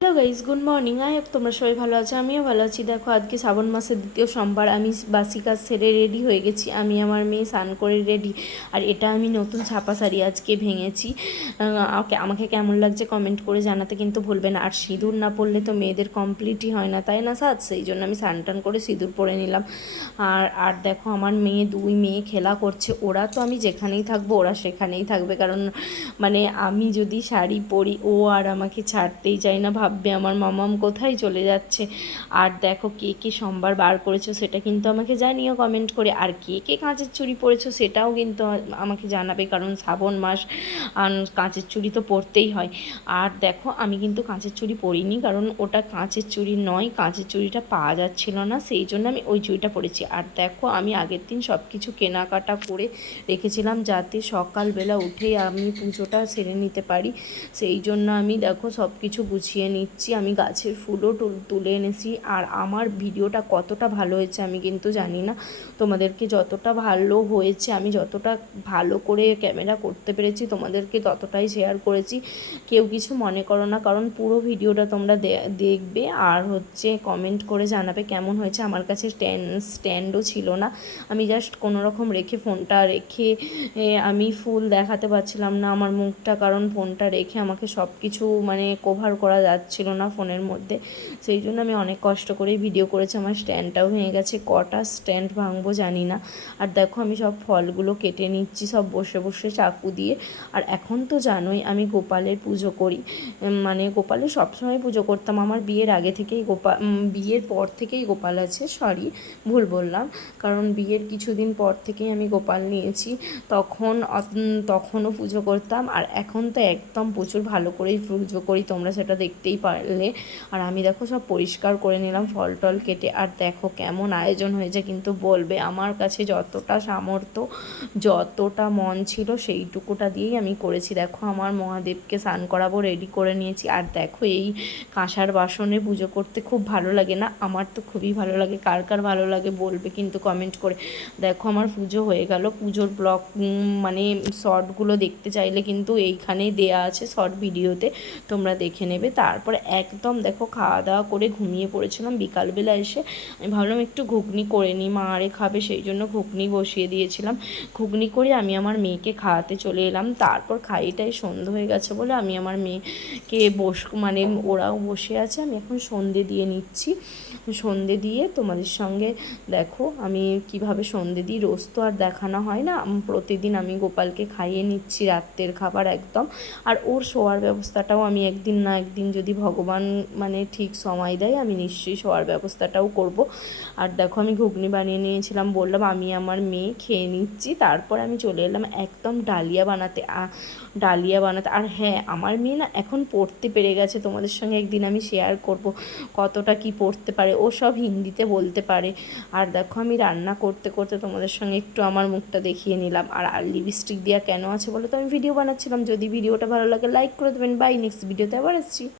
Hello guys, good morning. I hope তোমরা সবাই ভালো আছো, আমিও ভালো আছি। দেখো আজকে শ্রাবণ মাসের দ্বিতীয় সোমবার, আমি বাসি কাজ সেরে রেডি হয়ে গেছি। আমি আমার মেয়ে স্নান করে রেডি। আর এটা আমি নতুন ছাপা শাড়ি আজকে ভেঙেছি। আমাকে কেমন লাগছে কমেন্ট করে জানাতে কিন্তু ভুলবে না। আর সিঁদুর না পরলে তো মেয়েদের কমপ্লিটই হয় না, তাই না সাজ? সেই জন্য আমি স্নান টান করে সিঁদুর পরে নিলাম। আর দেখো আমার দুই মেয়ে খেলা করছে। ওরা তো আমি যেখানেই থাকবো ওরা সেখানেই থাকবে, কারণ মানে আমি যদি শাড়ি পরি ও আর আমাকে ছাড়তেই চায় না, ভাববে আমার মামাম কোথায় চলে যাচ্ছে। আর দেখো কে কে সোমবার বার করেছো সেটা কিন্তু আমাকে জানিও কমেন্ট করে। আর কে কে কাঁচের চুড়ি পরেছো সেটাও কিন্তু আমাকে জানাবে, কারণ শ্রাবণ মাস কাঁচের চুড়ি তো পরতেই হয়। আর দেখো আমি কিন্তু কাঁচের চুড়ি পরিনি, কারণ ওটা কাঁচের চুড়ি নয়, কাঁচের চুড়িটা পাওয়া যাচ্ছিল না, সেই জন্য আমি ওই চুড়িটা পরেছি। আর দেখো আমি আগের দিন সব কিছু কেনাকাটা করে রেখেছিলাম যাতে সকালবেলা উঠেই আমি পুজোটা সেরে নিতে পারি। সেই জন্য আমি দেখো সব কিছু গুছিয়ে নিচ্ছি। আমি গাছের ফুলও তুলে এনেছি। আর আমার ভিডিওটা কতটা ভালো হয়েছে আমি কিন্তু জানি না, তোমাদেরকে যতটা ভালো হয়েছে, আমি যতটা ভালো করে ক্যামেরা করতে পেরেছি তোমাদেরকে ততটাই শেয়ার করেছি। কেউ কিছু মনে করো না, কারণ পুরো ভিডিওটা তোমরা দেখবে আর কমেন্ট করে জানাবে কেমন হয়েছে। আমার কাছে স্ট্যান্ডও ছিল না, আমি জাস্ট কোনো রকম রেখে ফোনটা রেখে আমি ফুল দেখাতে পারছিলাম না আমার মুখটা, কারণ ফোনটা রেখে আমাকে সব কিছু মানে কভার করা যাচ্ছিল না ফোনের মধ্যে। সেই জন্য আমি অনেক কষ্ট করে ভিডিও করেছি। আমার স্ট্যান্ডটাও ভেঙে গেছে, কটা স্ট্যান্ড ভাঙবো জানি না। আর দেখো আমি সব ফলগুলো কেটে নিচ্ছি সব বসে বসে চাকু দিয়ে। আর এখন তো জানোই আমি গোপালের পুজো করি, মানে গোপালের সবসময় পুজো করতাম। আমার বিয়ের আগে থেকেই বিয়ের পর থেকেই গোপাল আছে, সরি ভুল বললাম, কারণ বিয়ের কিছুদিন পর থেকেই আমি গোপাল নিয়েছি। তখনও পুজো করতাম। আর এখন তো একদম প্রচুর ভালো করেই পুজো করি, তোমরা সেটা দেখতেই পারলে। আর আমি দেখো সব পরিষ্কার করে নিলাম ফল টল কেটে। আর দেখো কেমন আয়োজন হয়েছে কিন্তু বলবে। আমার কাছে যতটা সামর্থ্য, যতটা মন ছিল সেইটুকুটা দিয়েই আমি করেছি। দেখো আমার মহাদেবকে স্নান করাবো, রেডি করে নিয়েছি। আর দেখো এই কাঁসার বাসনে পুজো করতে খুব ভালো লাগে না? আমার তো খুবই ভালো লাগে। কার কার ভালো লাগে বলবে কিন্তু কমেন্ট করে। দেখো আমার পুজো হয়ে গেল। পুজোর ব্লগ মানে শর্টগুলো দেখতে চাইলে কিন্তু এইখানেই দেয়া আছে শর্ট ভিডিওতে, তোমরা দেখে নেবে। তারপরে একদম দেখো খাওয়া দাওয়া করে ঘুমিয়ে পড়েছিলাম। বিকালবেলা এসে আমি ভাবলাম একটু ঘুগনি করে নিই, মা আরে খাবে, সেই জন্য ঘুগনি বসিয়ে দিয়েছিলাম। ঘুগনি করে আমি আমার মেয়েকে খাওয়াতে চলে এলাম। তারপর খাইটাই সন্ধে হয়ে গেছে বলে আমি আমার মেয়েকে মানে ওরাও বসে আছে, আমি এখন সন্ধে দিয়ে নিচ্ছি। সন্ধে দিয়ে তোমাদের সঙ্গে দেখো আমি কিভাবে সন্ধে দিই। রোজ তো আর দেখানো হয় না, প্রতিদিন আমি গোপালকে খাইয়ে নিচ্ছি রাত্রের খাবার একদম। আর ওর শোয়ার ব্যবস্থাটাও আমি একদিন না একদিন যদি ভগবান মানে ঠিক সময় দেয় আমি নিশ্চয়ই শোয়ার ব্যবস্থাটাও করব। আর দেখো আমি ঘুগনি বানিয়ে নিয়েছিলাম, বললাম আমি আমার মেয়ে খেয়ে নিচ্ছি। তারপর আমি চলে এলাম একদম ডালিয়া বানাতে। আর হ্যাঁ, আমার মেয়ে না এখন পড়তে পেরে গেছে, তোমাদের সঙ্গে একদিন আমি শেয়ার করব কতটা কি পড়তে পারে। ও সব হিন্দিতে বলতে পারে। আর দেখো আমি রান্না করতে করতে তোমাদের সঙ্গে একটু আমার মুখটা দেখিয়ে নিলাম। আর লিপস্টিক দেওয়া কেন আছে বলো তো, আমি ভিডিও বানাচ্ছিলাম। যদি ভিডিওটা ভালো লাগে লাইক করে দেবেন। বাই, নেক্সট ভিডিওতে আবার আসছি।